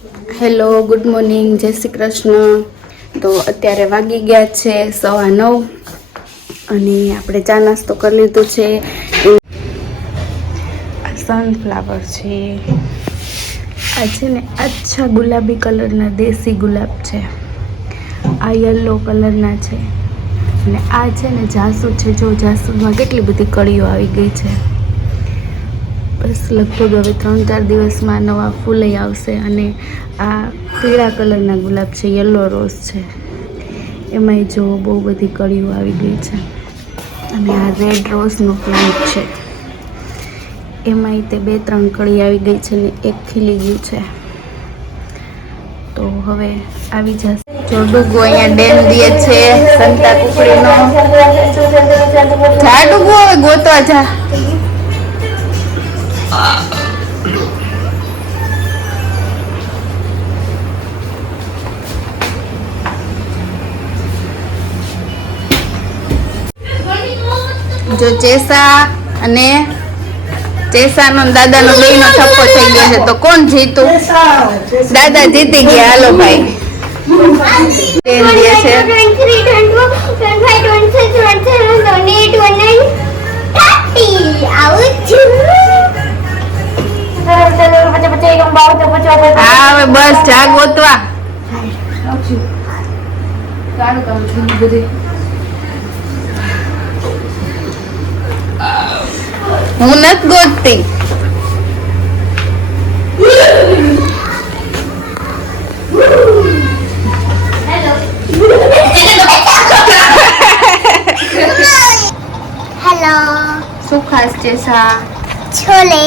Hello, good morning, જય શ્રી કૃષ્ણ. તો અત્યારે વાગી ગયા છે 9:15 અને આપણે ચા નાસ્તો કરી લીધો છે. આ સનફ્લાવર છે. આ છે ને આછા ગુલાબી કલરના દેશી ગુલાબ છે. આ યલો કલરના છે અને આ છે ને જાસૂદ છે. જો જાસૂદમાં કેટલી બધી કળીઓ આવી ગઈ છે. બસ લગભગ હવે 3-4 દિવસમાં નવા ફૂલ આવશે. અને આ પીળા કલરના ગુલાબ છે, યલો રોઝ છે, એમાંય જો બહુ બધી કળીઓ આવી ગઈ છે. અને આ રેડ રોઝનું પ્લાન્ટ છે, એમાંય તે 2-3 કળી આવી ગઈ છે ને એક ખીલી ગયું છે. તો હવે આવી જશે. જો ડુગો અહીંયા ડેમ દે છે સંતા કુકડીનો. જા ડુગો, હવે ગોતવા જા. જો ચેસા અને ચેસાનો દાદાનો બેયનો ઠપ્પો થઈ ગયો છે. તો કોણ જીતું? દાદા જીતી ગયા. હાલો ભાઈ. ડેમ દે છે. હા, હવે બસ જા ગોતવા. હું નથી ગોતતી. હેલો. શું ખાસ છે? છોલે,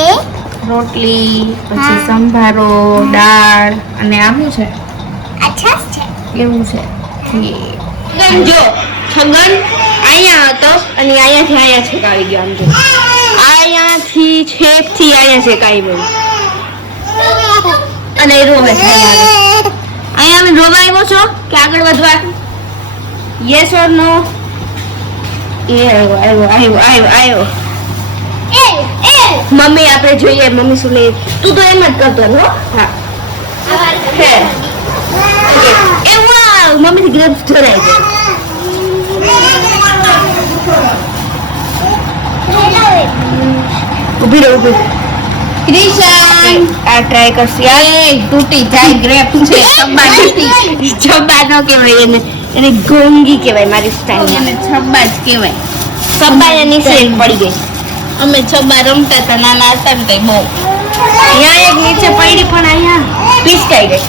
રોટલી, પછી સંભારો, દાળ અને આવું છે. અચ્છા છે. એવું છે. જો છગન અહીંયા હતો અને અહીંયાથી અહીંયા છેક આવી ગયો. આમ જો અહીંયાથી છેકથી અહીંયા છેક આવી ગયો અને એ રોવે છે. અહીંયા અમે રોવા આવ્યો છો કે આગળ વધવા? યસ ઓર નો? એ આવ્યો. મમ્મી આપણે જોઈએ મમ્મી શું લે. તું તો એમ જ કરતો હો. હા હે એવું મમ્મી થી ગ્રેપ્સ ધરાય છે. ઉભી રહો, ઉભી. ક્રિશન આ ટ્રાય કરશે. આ તૂટી જાય ગ્રેપ્સ છે. છબ્બા નો કહેવાય એને, એને ગોંગી કહેવાય. મારી સ્ટાઈલ એને છબ્બા જ કહેવાય. છબ્બા એની સેલ પડી ગઈ. અમે છબ્બા રમતા હતા નાના હતા ને બહુ. અહીંયા એક નીચે પડી પણ અહીંયા પીચકાઈ ગઈ.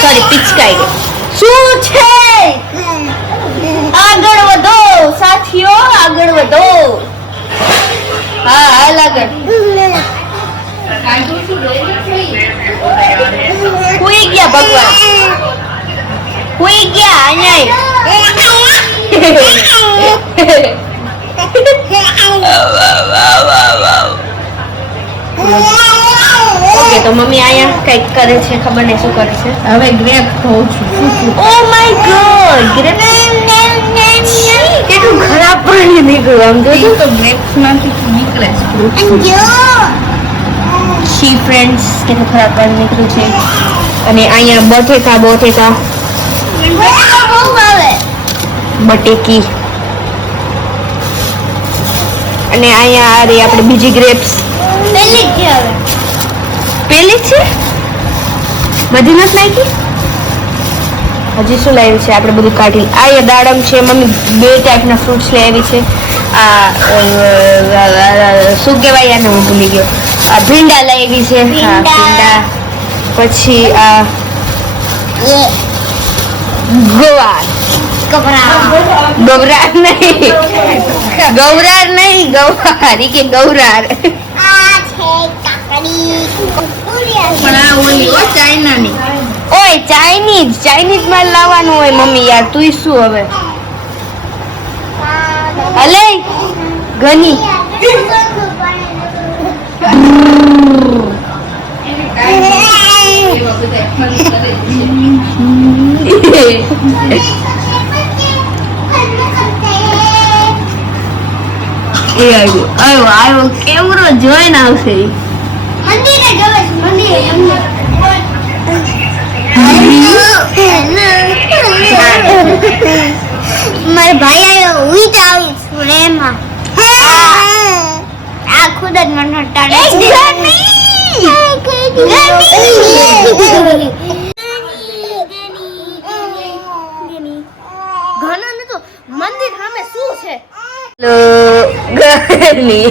સોરી, પીચકાઈ ગઈ. શું છે? આગળ વધો સાથીઓ, આગળ વધો. હા, હાલ આગળ. હુઈ ગયા ભગવાન, હુઈ ગયા. ઓકે, તો મમ્મી અહીંયા કઈક કરે છે, ખબર નહીં શું કરે છે. હવે ગ્રેપ ખાઉં છું. ઓ માય ગોડ, ગ્રેપ કેટલું ખરાબ પાણી નીકળ્યું. આમ જોજો તો ગ્રેપ્સ માંથી નીકળે છે. ફ્રેન્ડ્સ, કેટલું ખરાબ પાણી નીકળ્યું છે. અને અહીંયા બટેકા બટેકી. અને અહીંયા આ રહી આપણે બીજી ગ્રેપ્સ. પેલી છે બધી નથી નાખી. હજી શું લાવી છે આપણે? બધું કાઢી. આ દાડમ છે. મમ્મી 2 ટાઈપના ફ્રૂટ્સ લઈ આવી છે. આ શું કહેવાય આને? હું ભૂલી ગયો. આ ભીંડા લઈ આવી છે. હા, ભીંડા. પછી આ ગવાર. ગવરાર નહીં, ગવરાર નહીં, ગવાર. ઈ કે ગવરાર. પણ આ ઓલી ઓ ચાઇનાની. ઓય ચાઇનીઝ માં લાવવાનું હોય મમ્મી. યાર તું શું હવે? હલે ઘણી આવ્યો કેવરો જોઈને આવશે. મંદિરે ગયો છે, મંદિરે. ઘણાને તો મંદિર સામે શું છે ગની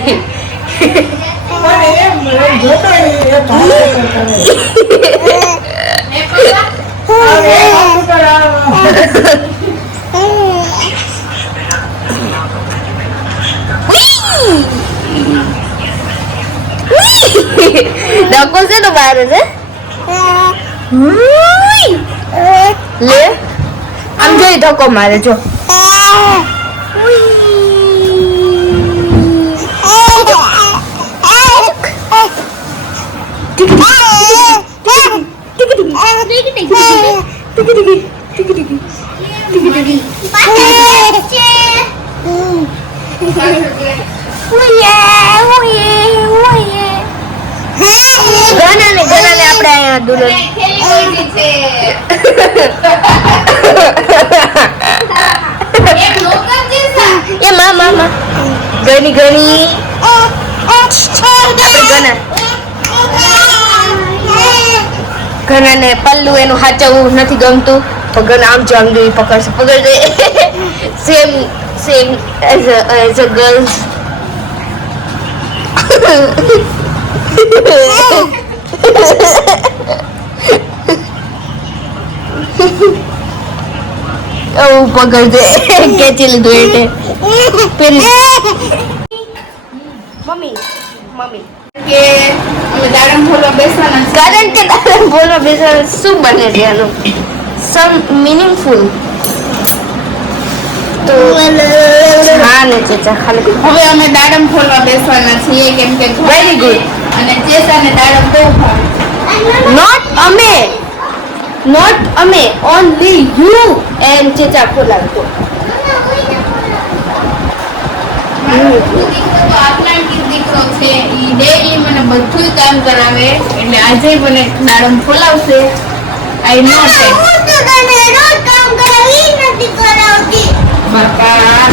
ડકો છે તો બહાર છે લે આમ જોઈ ધક્કો મારે જો ઘણાને આપણે અહીંયા દુલ્હન એ માં ઘણી ઘણી ઘણાને પલ્લું એનું હાચવવું નથી ગમતું તો ઘણા આમ જો આમ જોઈ પકડશે પકડશે સેમ એઝ અ ગર્લ્સ પકડશે ખેંચી લીધું એટલે મમ્મી કે અમે દાડમ ફોલવા બેસવાના કારણ કે દાડમ ફોલવા બેસવાના શું બને છે એનું સમ મીનિંગફુલ તો હા ને ચેચા ખાલી હવે અમે દાડમ ફોલવા બેસવાના છીએ કેમ કે વેરી ગુડ અને ચેસાને દાડમ બહુ ભાવે not અમે only you and ચેચા ફોલાવતો દીકરો છે ઈ ડેલી મને બધું કામ કરાવે એટલે આજે મને દાડમ ફોલાવશે આઈ નો બાપા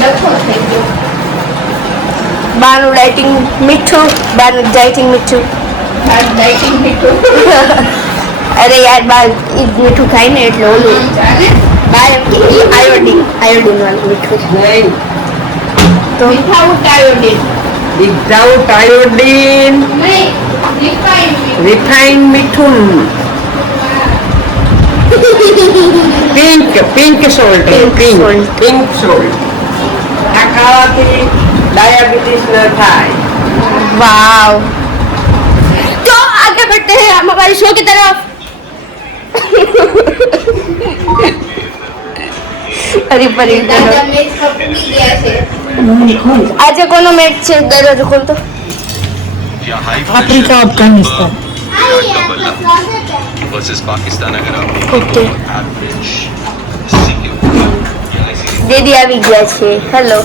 લખો થઈ ગયો બાનું ડાઇટિંગ મીઠું ડાયટિંગ મીઠું અરે યાર બા ઈ મીઠું ખાય ને એટલે ઓલું બા એમ કે આયોડીન વાળું મીઠું તો વિથઆઉટ આયોડીન નહીં refined મીઠું પિંક સોલ્ટ આ ખાવાથી ડાયાબિટીસ ન થાય वाव तो आगे बढ़ते हैं हम हमारे शो की तरफ हरी परी દાદા મેચ કપડી ગયા છે आज कोनो मैच છે દરરોજ કોણ તો आफ्रिका अफगानिस्तान versus Pakistan अगर आप ઓકે average CQ દીદી આવી ગયા છે હેલો